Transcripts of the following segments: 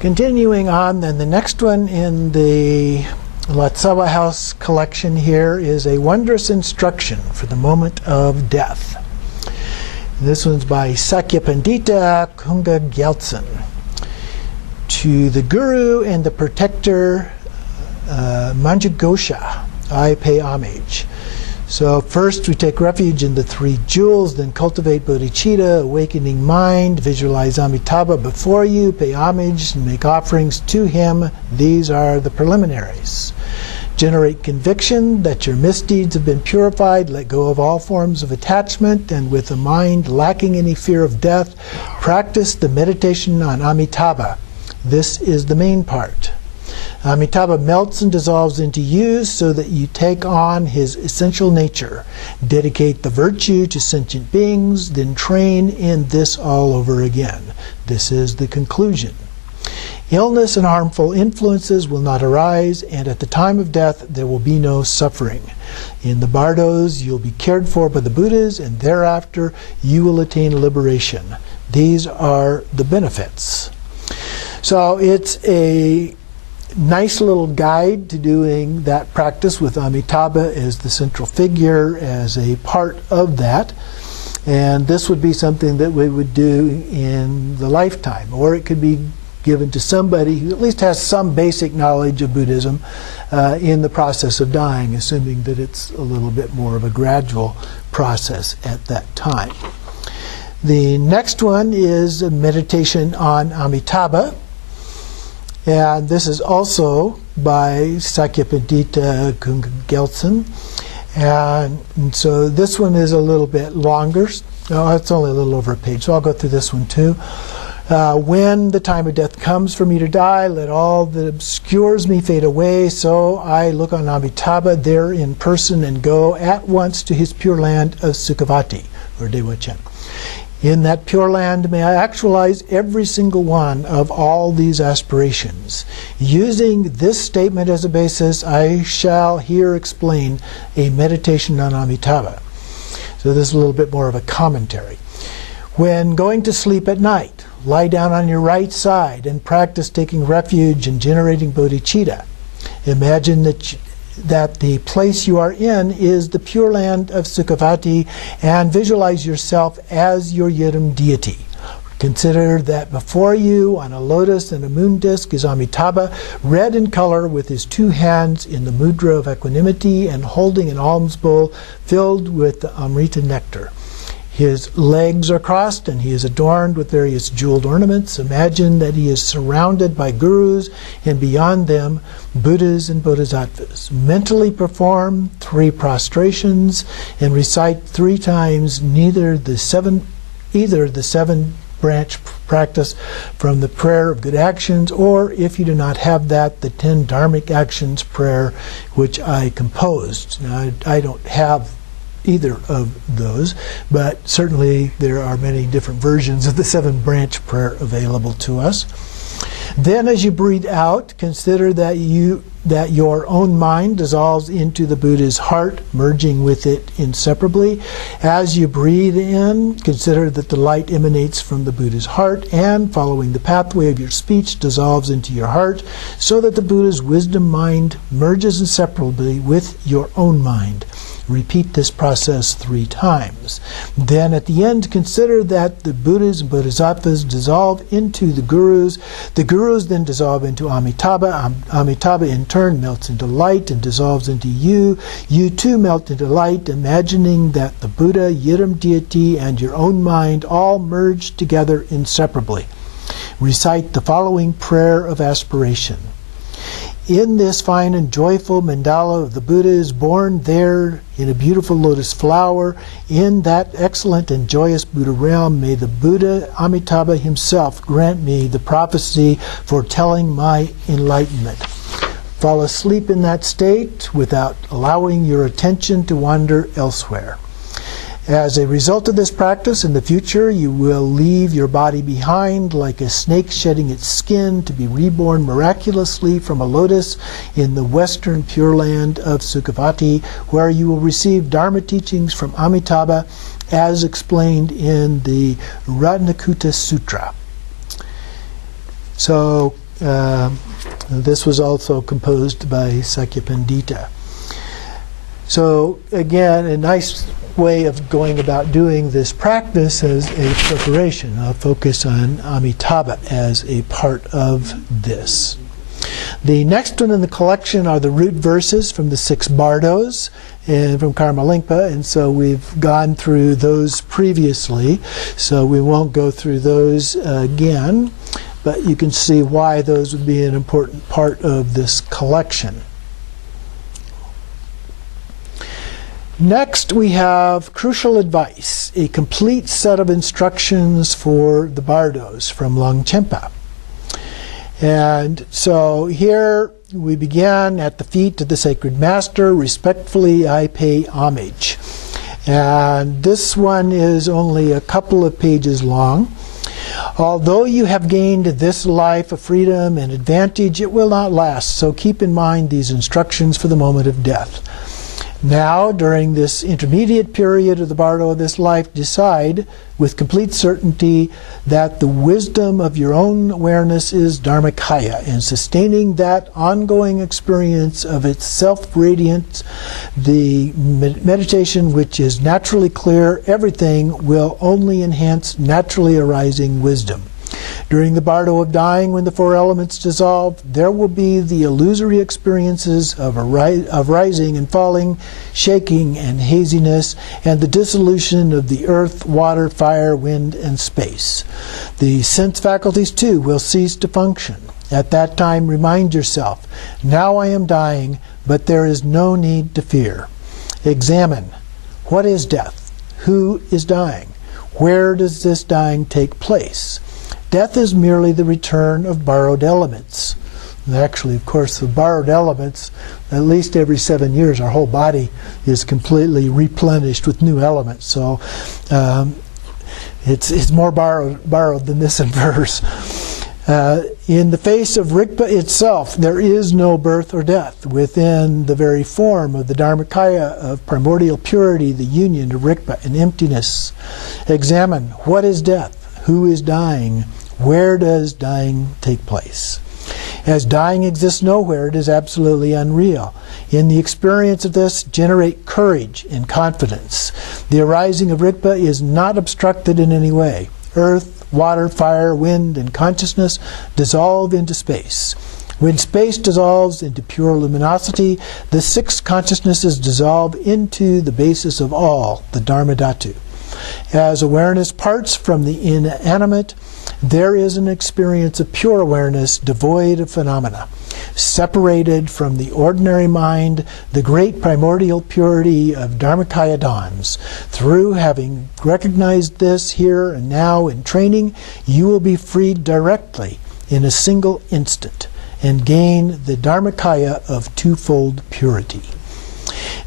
Continuing on, then the next one in the Lotsawa House collection here is a wondrous instruction for the moment of death. This one's by Sakya Pandita Kunga Gyaltsen. To the Guru and the Protector Manjughosha, I pay homage. So first we take refuge in the three jewels, then cultivate bodhicitta, awakening mind, visualize Amitabha before you, pay homage and make offerings to him. These are the preliminaries. Generate conviction that your misdeeds have been purified, let go of all forms of attachment, and with a mind lacking any fear of death, practice the meditation on Amitabha. This is the main part. Amitabha melts and dissolves into you so that you take on his essential nature. Dedicate the virtue to sentient beings, then train in this all over again. This is the conclusion. Illness and harmful influences will not arise, and at the time of death there will be no suffering. In the Bardots you'll be cared for by the Buddhas, and thereafter you will attain liberation. These are the benefits. So it's a nice little guide to doing that practice with Amitabha as the central figure, as a part of that. And this would be something that we would do in the lifetime, or it could be given to somebody who at least has some basic knowledge of Buddhism in the process of dying, assuming that it's a little bit more of a gradual process at that time. The next one is a meditation on Amitabha. And this is also by Sakya Pandita Kunga Gyaltsen. And so this one is a little bit longer. No, it's only a little over a page, so I'll go through this one too. When the time of death comes for me to die, let all that obscures me fade away. So I look on Amitabha there in person and go at once to his pure land of Sukhavati, or Dewachen. In that pure land may I actualize every single one of all these aspirations. Using this statement as a basis, I shall here explain a meditation on Amitabha. So this is a little bit more of a commentary. When going to sleep at night, lie down on your right side and practice taking refuge and generating bodhicitta. Imagine that the place you are in is the Pure Land of Sukhavati, and visualize yourself as your Yidam deity. Consider that before you on a lotus and a moon disk is Amitabha, red in color, with his two hands in the mudra of equanimity and holding an alms bowl filled with the Amrita nectar. His legs are crossed and he is adorned with various jeweled ornaments. Imagine that he is surrounded by gurus and beyond them Buddhas and Bodhisattvas. Mentally perform 3 prostrations and recite 3 times either the seven branch practice from the prayer of good actions, or if you do not have that, the 10 dharmic actions prayer which I composed. Now I don't have either of those, but certainly there are many different versions of the 7 branch prayer available to us. Then as you breathe out, consider that your own mind dissolves into the Buddha's heart, merging with it inseparably. As you breathe in, consider that the light emanates from the Buddha's heart, and following the pathway of your speech dissolves into your heart, so that the Buddha's wisdom mind merges inseparably with your own mind. Repeat this process 3 times. Then at the end, consider that the Buddhas and Bodhisattvas dissolve into the Gurus. The Gurus then dissolve into Amitabha. Amitabha in turn melts into light and dissolves into you. You too melt into light, imagining that the Buddha, Yidam deity, and your own mind all merge together inseparably. Recite the following prayer of aspiration. In this fine and joyful mandala of the Buddha is born there in a beautiful lotus flower. In that excellent and joyous Buddha realm, may the Buddha Amitabha himself grant me the prophecy foretelling my enlightenment. Fall asleep in that state without allowing your attention to wander elsewhere. As a result of this practice, in the future you will leave your body behind like a snake shedding its skin to be reborn miraculously from a lotus in the western Pure Land of Sukhavati, where you will receive Dharma teachings from Amitabha as explained in the Ratnakuta Sutra. So This was also composed by Sakya Pandita. So again, a nice way of going about doing this practice as a preparation. I'll focus on Amitabha as a part of this. The next one in the collection are the root verses from the 6 Bardos and from Karmalingpa, and so we've gone through those previously, so we won't go through those again, but you can see why those would be an important part of this collection. Next, we have Crucial Advice, a complete set of instructions for the Bardos from Longchenpa. And so here we began at the feet of the Sacred Master. Respectfully, I pay homage. And this one is only a couple of pages long. Although you have gained this life of freedom and advantage, it will not last. So keep in mind these instructions for the moment of death. Now, during this intermediate period of the bardo of this life, decide with complete certainty that the wisdom of your own awareness is Dharmakaya, and sustaining that ongoing experience of its self-radiance, the meditation which is naturally clear, everything will only enhance naturally arising wisdom. During the bardo of dying, when the 4 elements dissolve, there will be the illusory experiences of rising and falling, shaking and haziness, and the dissolution of the earth, water, fire, wind, and space. The sense faculties, too, will cease to function. At that time, remind yourself, now I am dying, but there is no need to fear. Examine, what is death? Who is dying? Where does this dying take place? Death is merely the return of borrowed elements. And actually, of course, the borrowed elements, at least every 7 years, our whole body is completely replenished with new elements. So it's more borrowed than this in verse. In the face of Rigpa itself, there is no birth or death. Within the very form of the Dharmakaya of primordial purity, the union of Rigpa and emptiness. Examine, what is death? Who is dying? Where does dying take place? As dying exists nowhere, it is absolutely unreal. In the experience of this, generate courage and confidence. The arising of Rigpa is not obstructed in any way. Earth, water, fire, wind, and consciousness dissolve into space. When space dissolves into pure luminosity, the 6 consciousnesses dissolve into the basis of all, the Dharmadhatu. As awareness parts from the inanimate, there is an experience of pure awareness devoid of phenomena. Separated from the ordinary mind, the great primordial purity of Dharmakaya dawns. Through having recognized this here and now in training, you will be freed directly in a single instant and gain the Dharmakaya of twofold purity.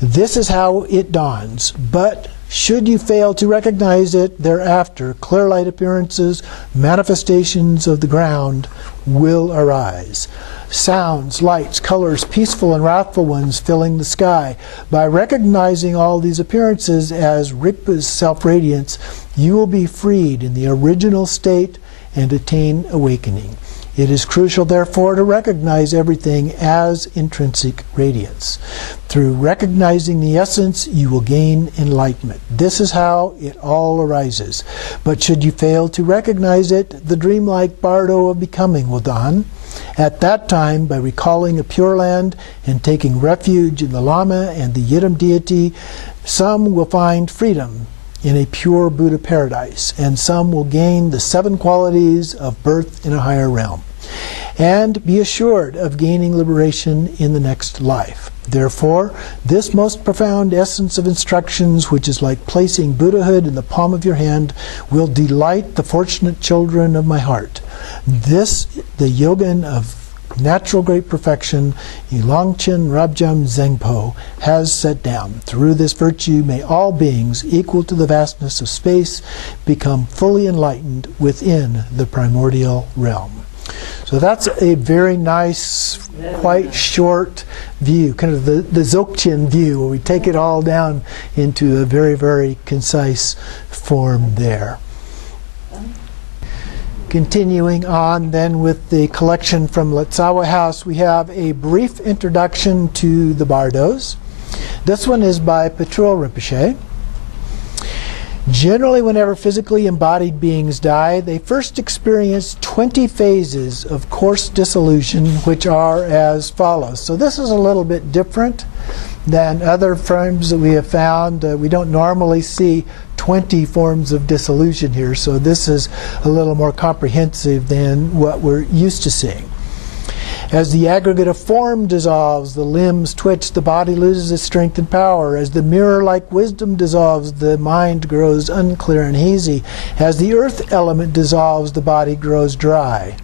This is how it dawns, but should you fail to recognize it thereafter, clear light appearances, manifestations of the ground will arise. Sounds, lights, colors, peaceful and wrathful ones filling the sky. By recognizing all these appearances as Rigpa's self-radiance, you will be freed in the original state and attain awakening. It is crucial, therefore, to recognize everything as intrinsic radiance. Through recognizing the essence, you will gain enlightenment. This is how it all arises. But should you fail to recognize it, the dreamlike bardo of becoming will dawn. At that time, by recalling a Pure Land and taking refuge in the Lama and the Yidam deity, some will find freedom in a pure Buddha paradise, and some will gain the 7 qualities of birth in a higher realm, and be assured of gaining liberation in the next life. Therefore, this most profound essence of instructions, which is like placing Buddhahood in the palm of your hand, will delight the fortunate children of my heart. This, the Yogin of natural great perfection, Yilongchen Rabjam Zengpo, has set down. Through this virtue may all beings, equal to the vastness of space, become fully enlightened within the primordial realm. So that's a very nice, quite short view, kind of the Dzogchen view, where we take it all down into a very, very concise form there. Continuing on then with the collection from Lotsawa House, we have a brief introduction to the Bardots. This one is by Patrul Rinpoche. Generally, whenever physically embodied beings die, they first experience 20 phases of coarse dissolution, which are as follows. So this is a little bit different than other forms that we have found. We don't normally see 20 forms of dissolution here, so this is a little more comprehensive than what we're used to seeing. As the aggregate of form dissolves, the limbs twitch, the body loses its strength and power. As the mirror-like wisdom dissolves, the mind grows unclear and hazy. As the earth element dissolves, the body grows dry.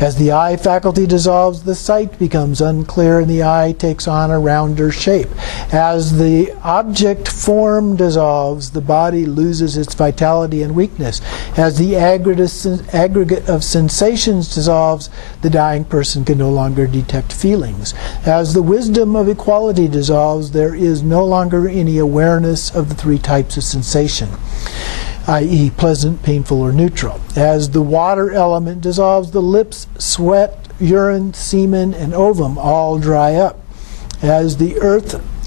As the eye faculty dissolves, the sight becomes unclear and the eye takes on a rounder shape. As the object form dissolves, the body loses its vitality and weakness. As the aggregate of sensations dissolves, the dying person can no longer detect feelings. As the wisdom of equality dissolves, there is no longer any awareness of the three types of sensation, i.e. pleasant, painful, or neutral. As the water element dissolves, the lips, sweat, urine, semen, and ovum all dry up. As the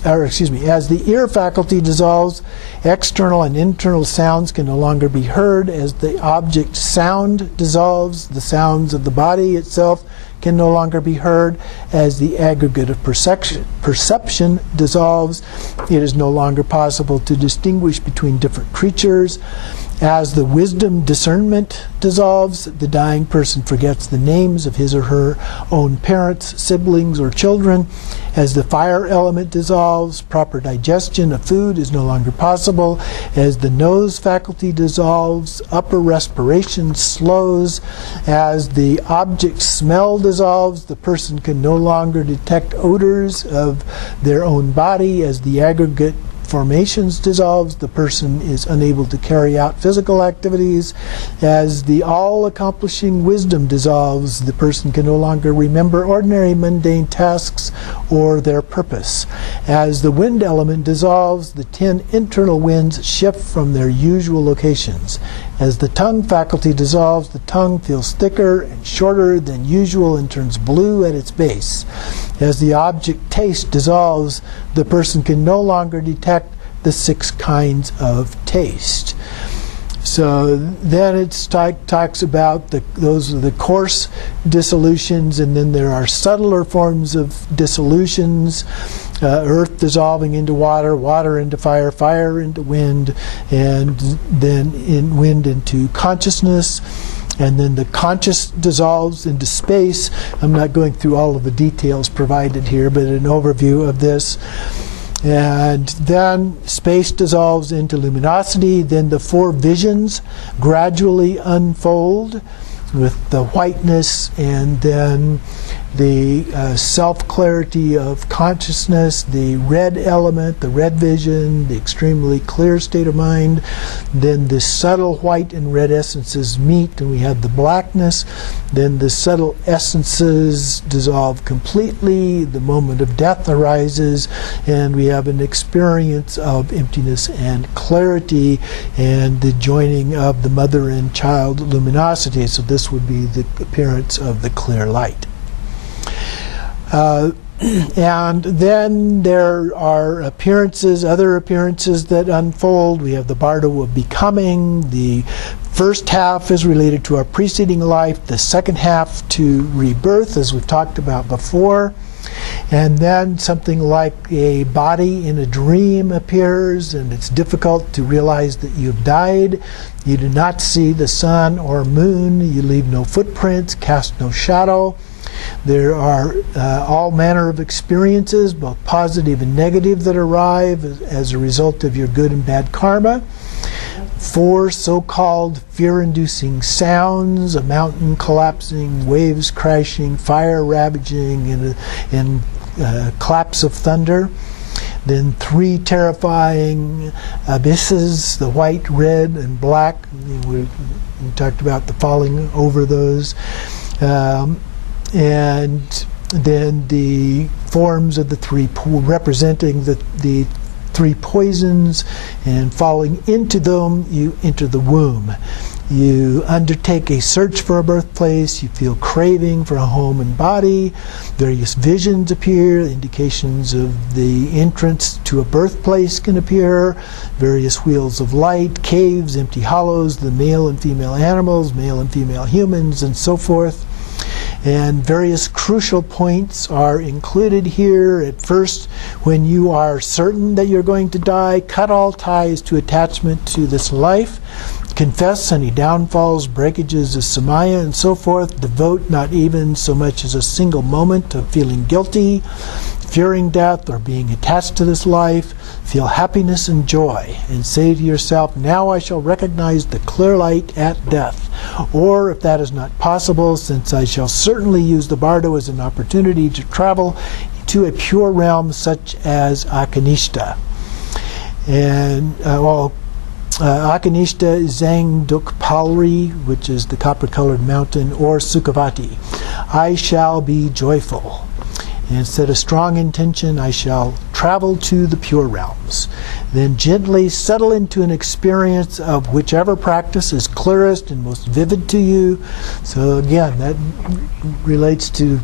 as the ear faculty dissolves, external and internal sounds can no longer be heard. As the object sound dissolves, the sounds of the body itself can no longer be heard. As the aggregate of perception dissolves, it is no longer possible to distinguish between different creatures. As the wisdom discernment dissolves, the dying person forgets the names of his or her own parents, siblings, or children. As the fire element dissolves, proper digestion of food is no longer possible. As the nose faculty dissolves, upper respiration slows. As the object smell dissolves, the person can no longer detect odors of their own body. As the aggregate formations dissolves, the person is unable to carry out physical activities. As the all-accomplishing wisdom dissolves, the person can no longer remember ordinary mundane tasks or their purpose. As the wind element dissolves, the 10 internal winds shift from their usual locations. As the tongue faculty dissolves, the tongue feels thicker and shorter than usual and turns blue at its base. As the object taste dissolves, the person can no longer detect the 6 kinds of taste. So then it talks about those are the coarse dissolutions, and then there are subtler forms of dissolutions. Earth dissolving into water, water into fire, fire into wind, and then in wind into consciousness. And then the conscious dissolves into space. I'm not going through all of the details provided here, but an overview of this. And then space dissolves into luminosity. Then the 4 visions gradually unfold with the whiteness, and then the self-clarity of consciousness, the red element, the red vision, the extremely clear state of mind. Then the subtle white and red essences meet, and we have the blackness. Then the subtle essences dissolve completely. The moment of death arises, and we have an experience of emptiness and clarity, and the joining of the mother and child luminosity. So this would be the appearance of the clear light. And then there are other appearances that unfold. We have the Bardo of becoming. The first half is related to our preceding life, the second half to rebirth, as we've talked about before. And then something like a body in a dream appears, and it's difficult to realize that you've died. You do not see the sun or moon. You leave no footprints, cast no shadow. There are all manner of experiences, both positive and negative, that arrive as a result of your good and bad karma. 4 so-called fear-inducing sounds: a mountain collapsing, waves crashing, fire ravaging, and claps of thunder. Then 3 terrifying abysses: the white, red, and black. We talked about the falling over those. And then the forms of the 3 representing the 3 poisons, and falling into them, you enter the womb. You undertake a search for a birthplace. You feel craving for a home and body. Various visions appear. Indications of the entrance to a birthplace can appear. Various wheels of light, caves, empty hollows, the male and female animals, male and female humans, and so forth. And various crucial points are included here. At first, when you are certain that you're going to die, cut all ties to attachment to this life. Confess any downfalls, breakages of samaya, and so forth. Devote not even so much as a single moment of feeling guilty, fearing death, or being attached to this life. Feel happiness and joy, and say to yourself, now I shall recognize the clear light at death. Or, if that is not possible, since I shall certainly use the bardo as an opportunity to travel to a pure realm such as Akanishta. And, Akanishta, Zangdukpalri, which is the copper-colored mountain, or Sukhavati. I shall be joyful. And set a strong intention, I shall travel to the pure realms. Then gently settle into an experience of whichever practice is clearest and most vivid to you. So again, that relates to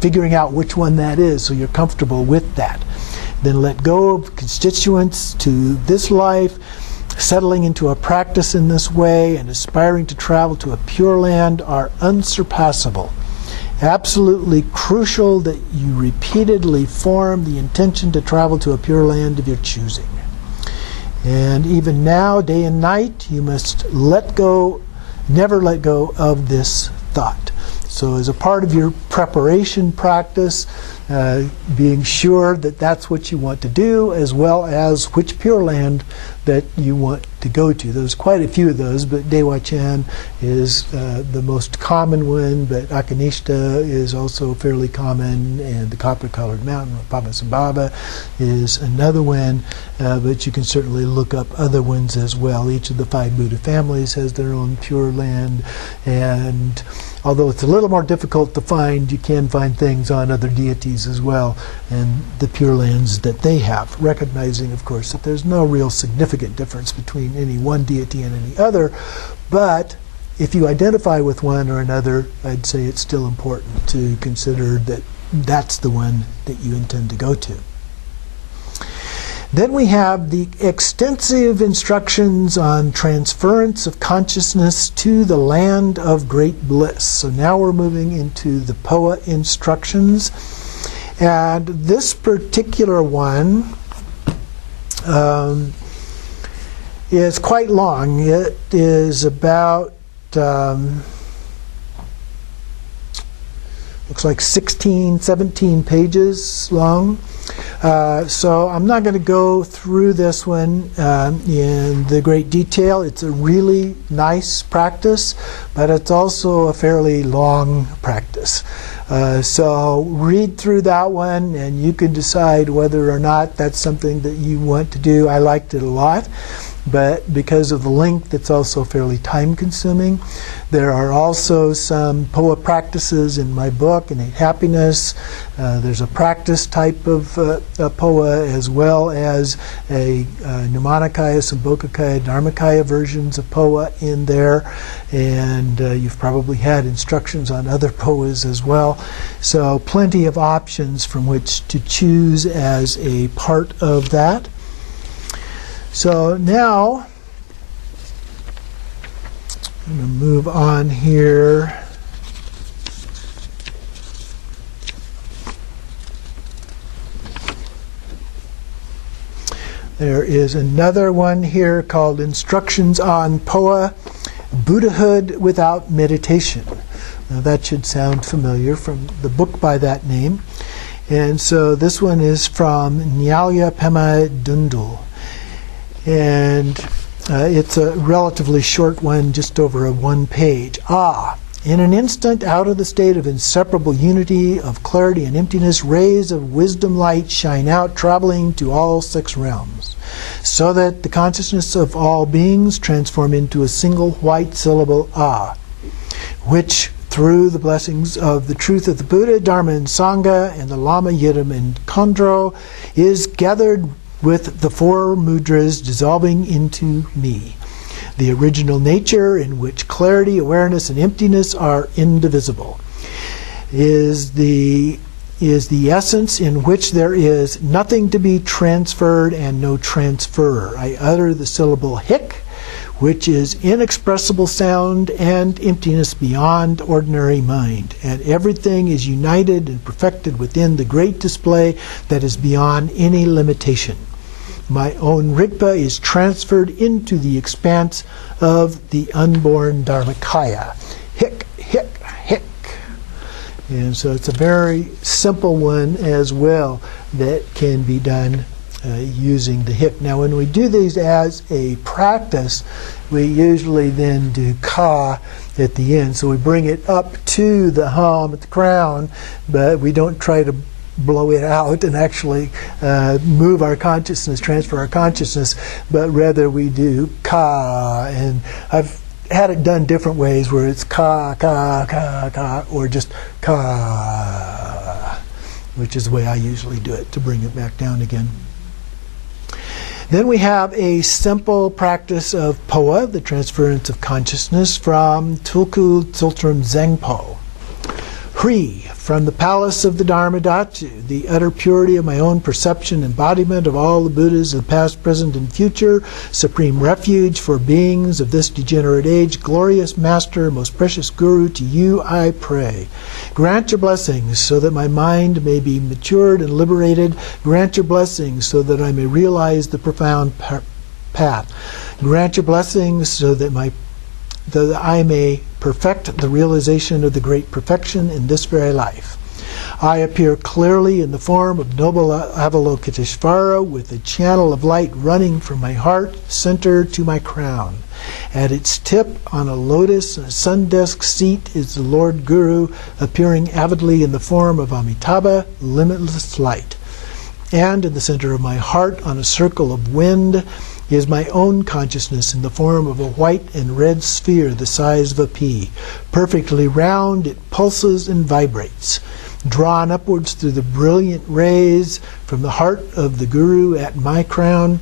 figuring out which one that is, so you're comfortable with that. Then let go of constituents to this life. Settling into a practice in this way and aspiring to travel to a pure land are unsurpassable. Absolutely crucial that you repeatedly form the intention to travel to a pure land of your choosing. And even now, day and night, you must never let go of this thought. So as a part of your preparation practice, being sure that that's what you want to do, as well as which pure land that you want to go to. There's quite a few of those, but Dewachan is the most common one, but Akanishta is also fairly common, and the copper-colored mountain, Pavasambhava, is another one, but you can certainly look up other ones as well. Each of the 5 Buddha families has their own pure land, and although it's a little more difficult to find, you can find things on other deities as well, and the pure lands that they have, recognizing, of course, that there's no real significant difference between any one deity and any other, but if you identify with one or another, I'd say it's still important to consider that that's the one that you intend to go to. Then we have the extensive instructions on transference of consciousness to the land of great bliss. So now we're moving into the POA instructions. And this particular one is quite long. It is about, looks like 16, 17 pages long. So I'm not going to go through this one in the great detail. It's a really nice practice, but it's also a fairly long practice. So read through that one, and you can decide whether or not that's something that you want to do. I liked it a lot, but because of the length, it's also fairly time-consuming. There are also some POA practices in my book, Innate Happiness. There's a practice type of POA, as well as a Nirmanakaya, Sambhogakaya, Dharmakaya versions of POA in there. And you've probably had instructions on other POAs as well. So plenty of options from which to choose as a part of that. So now, I'm going to move on here. There is another one here called Instructions on POA, Buddhahood Without Meditation. Now that should sound familiar from the book by that name. And so this one is from Nyalya Pema Dundul. And it's a relatively short one, just over 1 page. In an instant, out of the state of inseparable unity, of clarity and emptiness, rays of wisdom light shine out, traveling to all 6 realms, so that the consciousness of all beings transform into a single white syllable, which, through the blessings of the truth of the Buddha, Dharma, and Sangha, and the Lama, Yidam, and Kondro, is gathered with the 4 mudras dissolving into me. the original nature in which clarity, awareness, and emptiness are indivisible, is the essence in which there is nothing to be transferred and no transferer. I utter the syllable hic, which is inexpressible sound and emptiness beyond ordinary mind. And everything is united and perfected within the great display that is beyond any limitation. My own Rigpa is transferred into the expanse of the unborn Dharmakaya. Hic, hic, hic. And so it's a very simple one as well that can be done using the hic. Now when we do these as a practice, we usually then do ka at the end. So we bring it up to the hum at the crown, but we don't try to blow it out and actually move our consciousness, transfer our consciousness, but rather we do ka. And I've had it done different ways where it's ka, ka, ka, ka, or just ka, which is the way I usually do it to bring it back down again. Then we have a simple practice of Poa, the transference of consciousness, from Tulku Tsultrim Zengpo. Hri, from the palace of the Dharmadhatu, the utter purity of my own perception, embodiment of all the Buddhas of the past, present, and future, supreme refuge for beings of this degenerate age, glorious Master, most precious Guru, to you I pray. Grant your blessings so that my mind may be matured and liberated. Grant your blessings so that I may realize the profound path. Grant your blessings so that I may perfect the realization of the great perfection in this very life. I appear clearly in the form of noble Avalokiteshvara with a channel of light running from my heart center to my crown. At its tip, on a lotus sun disk seat, is the Lord Guru, appearing avidly in the form of Amitabha, limitless light. And in the center of my heart, on a circle of wind, is my own consciousness in the form of a white and red sphere the size of a pea. Perfectly round, it pulses and vibrates. Drawn upwards through the brilliant rays from the heart of the Guru at my crown,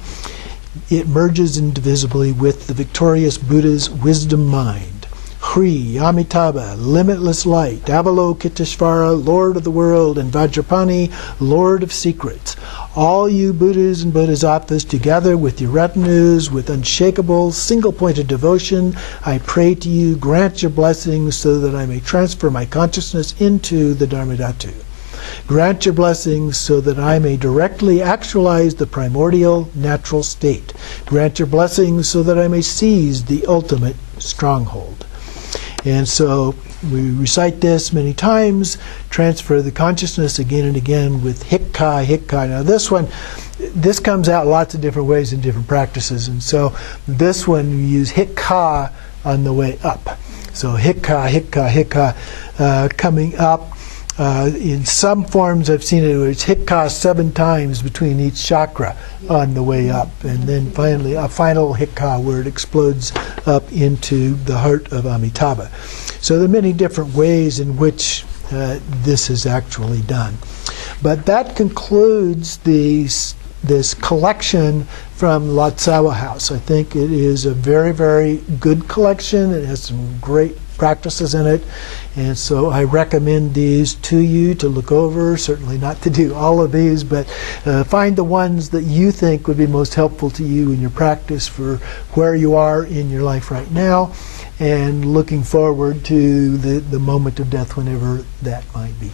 it merges indivisibly with the victorious Buddha's wisdom mind. Hri, Amitabha, limitless light, Avalokiteshvara, Lord of the world, and Vajrapani, Lord of secrets. All you Buddhas and Bodhisattvas, together with your retinues, with unshakable, single-pointed devotion, I pray to you, grant your blessings so that I may transfer my consciousness into the Dharmadhatu. Grant your blessings so that I may directly actualize the primordial natural state. Grant your blessings so that I may seize the ultimate stronghold. And so we recite this many times, transfer the consciousness again and again with hikka, hikka. Now this comes out lots of different ways in different practices. And so this one we use hikka on the way up. So hikka, hikka, hikka, coming up. In some forms I've seen it where it's hikka 7 times between each chakra on the way up, and then finally a final hikka where it explodes up into the heart of Amitabha. So there are many different ways in which this is actually done. But that concludes this collection from Lotsawa House. I think it is a very, very good collection. It has some great practices in it. And so I recommend these to you to look over, certainly not to do all of these, but find the ones that you think would be most helpful to you in your practice for where you are in your life right now and looking forward to the moment of death whenever that might be.